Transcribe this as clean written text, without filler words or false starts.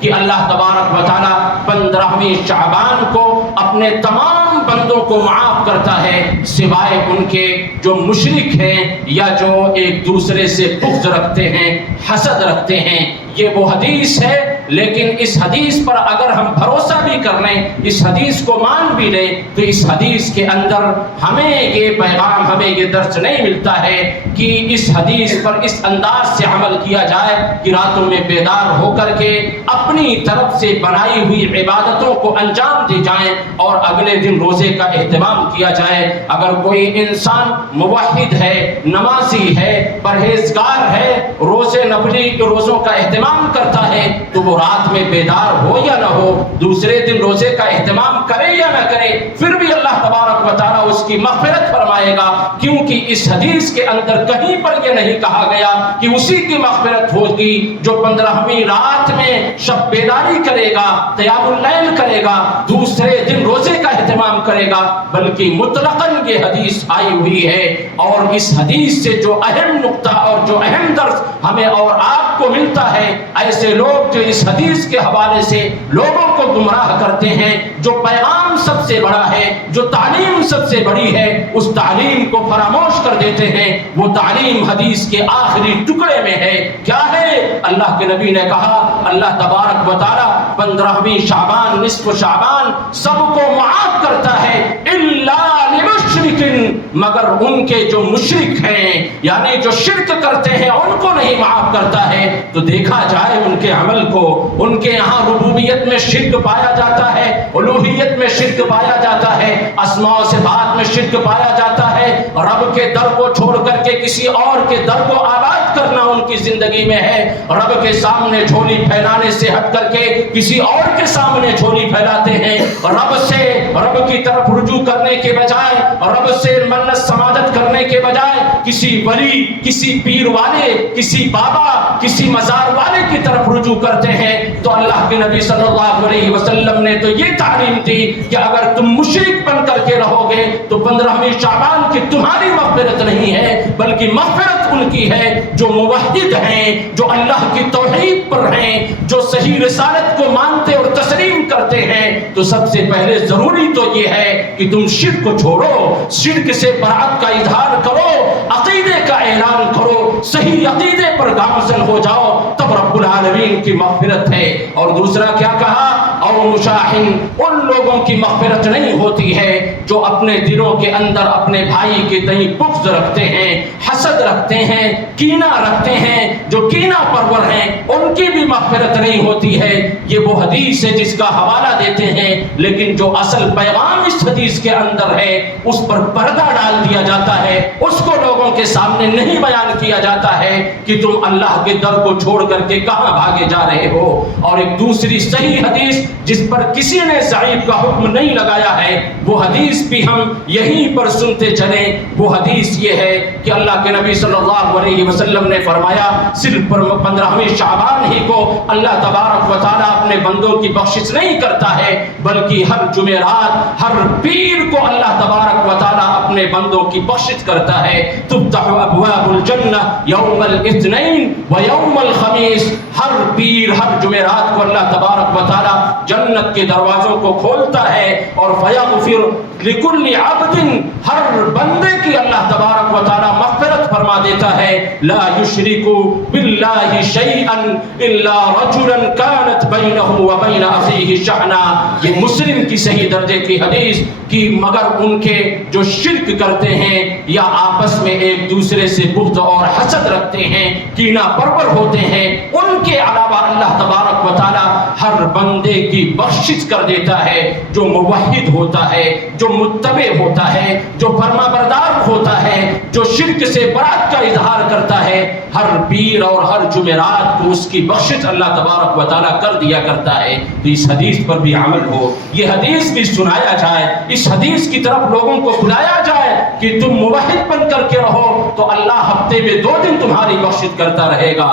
کہ اللہ تبارک و تعالیٰ 15ویں شعبان کو اپنے تمام بندوں کو معاف کرتا ہے سوائے ان کے جو مشرک ہیں یا جو ایک دوسرے سے بغض رکھتے ہیں، حسد رکھتے ہیں۔ یہ وہ حدیث ہے، لیکن اس حدیث پر اگر ہم بھروسہ بھی کر لیں، اس حدیث کو مان بھی لیں، تو اس حدیث کے اندر ہمیں یہ پیغام، ہمیں یہ درس نہیں ملتا ہے کہ اس حدیث پر اس انداز سے عمل کیا جائے کہ راتوں میں بیدار ہو کر کے اپنی طرف سے بنائی ہوئی عبادتوں کو انجام دی جائیں اور اگلے دن روزے کا اہتمام کیا جائے۔ اگر کوئی انسان موحد ہے، نمازی ہے، پرہیزگار ہے، روزے نفلی روزوں کا اہتمام کرتا ہے، تو وہ رات میں بیدار ہو یا نہ ہو، دوسرے دن روزے کا اہتمام کرے یا نہ کرے، پھر بھی اللہ تبارک و تعالیٰ اس کی مغفرت فرمائے گا، کیونکہ اس حدیث کے اندر کہیں پر یہ نہیں کہا گیا کہ اسی کی مغفرت ہوگی جو 15ویں رات میں شب بیداری کرے گا، قیام اللیل کرے گا، دوسرے دن روزے کا اہتمام کرے گا، بلکہ مطلقاً یہ حدیث آئی ہوئی ہے۔ اور اس حدیث سے جو اہم نقطہ اور جو اہم درس ہمیں اور آپ کو ملتا ہے، ایسے لوگ جو اس حدیث کے حوالے سے لوگوں کو گمراہ کرتے ہیں، جو پیغام سب سے بڑا ہے، جو تعلیم سب سے بڑی ہے، اس تعلیم کو فراموش کر دیتے ہیں۔ وہ تعلیم حدیث کے آخری ٹکڑے میں ہے۔ کیا ہے؟ اللہ کے نبی نے کہا، اللہ تبارک و تعالیٰ 15ویں شعبان، نصف شعبان سب کو معاف کرتا ہے الا لمشرکن، مگر ان کے جو مشرک ہیں، یعنی جو شرک کرتے ہیں، ان کو نہیں معاف کرتا ہے۔ تو دیکھا جائے ان کے عمل کو، ان کے یہاں ربوبیت میں شرک پایا جاتا ہے، الوہیت میں شرک پایا جاتا ہے، اسماء و صفات میں شرک پایا جاتا ہے، رب کے در کو چھوڑ کر کے کسی اور کے در کو آباد کرنا ان کی زندگی میں ہے، رب کے سامنے جھولی پھیلانے سے ہٹ کر کے کسی اور کے سامنے جھولی پھیلاتے ہیں، رب کی طرف رجوع کرنے کے بجائے، رب سے منت سماجت کرنے کے بجائے کسی ولی، کسی پیر والے، کسی بابا، کسی مزار والے کی طرف رجوع کرتے ہیں۔ تو اللہ کے نبی صلی اللہ علیہ وسلم نے تو یہ تعلیم دی کہ اگر تم مشرک بن کر کے رہو گے تو 15ویں شعبان کی تمہاری مغفرت نہیں ہے، بلکہ مغفرت ان کی ہے جو موحد ہیں، جو اللہ کی توحید پر ہیں، جو صحیح رسالت کو مانتے اور تسلیم کرتے ہیں۔ تو سب سے پہلے ضروری تو یہ ہے کہ تم شرک کو چھوڑو، شرک سے برات کا اظہار کرو، عقیدے کا اعلان کرو، صحیح عقیدے پر گامزن ہو جاؤ، تب رب العالمین کی مغفرت ہے۔ اور دوسرا کیا کہا؟ او مشاحن، ان لوگوں کی مغفرت نہیں ہوتی ہے جو اپنے دلوں کے اندر اپنے بھائی کے تئیں بغض رکھتے ہیں، حسد رکھتے ہیں، کینہ رکھتے ہیں، جو کینہ پرور ہیں، ان کی بھی مغفرت نہیں ہوتی ہے۔ یہ وہ حدیث ہے جس کا حوالہ دیتے ہیں، لیکن جو اصل پیغام اس حدیث کے اندر ہے اس پر پردہ ڈال دیا جاتا ہے، اس کو لوگوں کے سامنے نہیں بیان کیا جاتا ہے کہ تم اللہ کے در کو چھوڑ کر کے کہاں بھاگے جا رہے ہو۔ اور ایک دوسری صحیح حدیث جس پر کسی نے ضعیف کا حکم نہیں لگایا ہے، وہ حدیث بھی ہم یہیں پر سنتے چلیں۔ وہ حدیث یہ ہے کہ اللہ کے نبی صلی اللہ علیہ وسلم نے فرمایا، صرف 15ویں شعبان ہی کو اللہ تبارک و تعالیٰ اپنے بندوں کی بخشش نہیں کرتا ہے، بلکہ ہر جمعرات، ہر پیر کو اللہ تبارک و تعالیٰ اپنے بندوں کی بخشش کرتا ہے۔ تفتح ابواب الجنہ یوم الاثنین و یوم الخمیس، ہر پیر، ہر جمعرات کو اللہ تبارک و تعالیٰ جنت کے دروازوں کو کھولتا ہے، اور فیغفر لکل عبد، ہر بندے کی اللہ تبارک و تعالیٰ مغفرت فرما دیتا ہے۔ لا یشرک باللہ شیئا الا رجلا کانت بینہ وبین اخیہ شحنہ، یہ مسلم کی صحیح درجے کی حدیث کہ مگر ان کے جو شرک کرتے ہیں یا آپس میں ایک دوسرے سے بغض اور حسد رکھتے ہیں، کینہ پرور ہوتے ہیں، ان کے علاوہ اللہ تبارک و تعالیٰ ہر بندے کی بخشش کر دیتا ہے۔ جو موحد ہوتا ہے، جو متبع ہوتا ہے، جو فرما بردار ہوتا ہے، جو شرک سے برات کا اظہار کرتا ہے، ہر پیر اور ہر جمعرات کو اس کی بخشش اللہ تبارک و تعالیٰ کر دیا کرتا ہے۔ تو اس حدیث پر بھی عمل ہو، یہ حدیث بھی سنایا جائے، اس حدیث کی طرف لوگوں کو بلایا جائے کہ تم موحد بن کر کے رہو تو اللہ ہفتے میں 2 دن تمہاری بخشش کرتا رہے گا۔